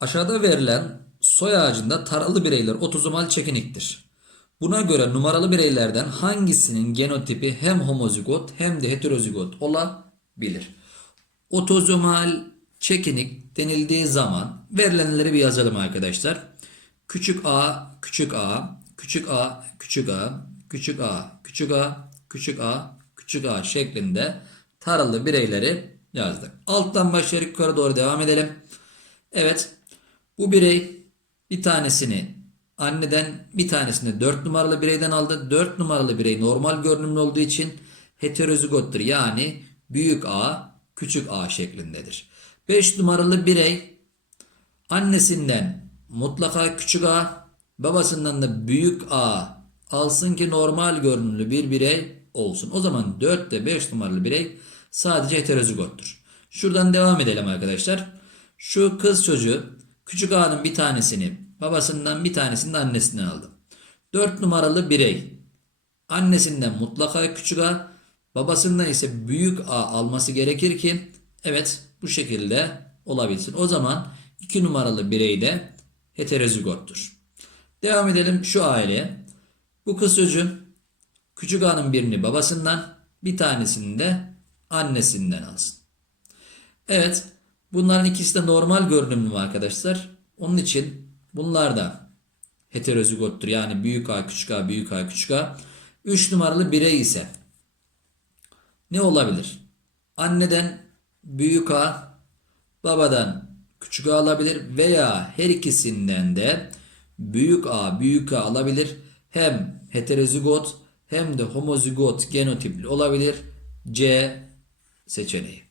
Aşağıda verilen soy ağacında taralı bireyler otozomal çekiniktir. Buna göre numaralı bireylerden hangisinin genotipi hem homozigot hem de heterozigot olabilir? Otozomal çekinik denildiği zaman verilenleri bir yazalım arkadaşlar. Küçük a, küçük a, küçük a, küçük a, küçük a, küçük a, küçük a, küçük a şeklinde taralı bireyleri yazdık. Alttan başlayarak yukarı doğru devam edelim. Evet. Bu birey bir tanesini anneden bir tanesini 4 numaralı bireyden aldı. 4 numaralı birey normal görünümlü olduğu için heterozigottur. Yani büyük A küçük A şeklindedir. 5 numaralı birey annesinden mutlaka küçük A babasından da büyük A alsın ki normal görünümlü bir birey olsun. O zaman 4 ile 5 numaralı birey sadece heterozigottur. Şuradan devam edelim arkadaşlar. Şu kız çocuğu küçük A'nın bir tanesini babasından bir tanesini de annesinden aldı. 4 numaralı birey annesinden mutlaka küçük A babasından ise büyük A alması gerekir ki evet bu şekilde olabilsin. O zaman 2 numaralı birey de heterozigottur. Devam edelim şu aileye. Bu çocuğu küçük A'nın birini babasından bir tanesini de annesinden alsın. Evet. Bunların ikisi de normal görünümlü arkadaşlar? Onun için bunlar da heterozigottur. Yani büyük A, küçük A, büyük A, küçük A. 3 numaralı birey ise ne olabilir? Anneden büyük A, babadan küçük A alabilir veya her ikisinden de büyük A, büyük A alabilir. Hem heterozigot hem de homozigot genotipli olabilir. C seçeneği.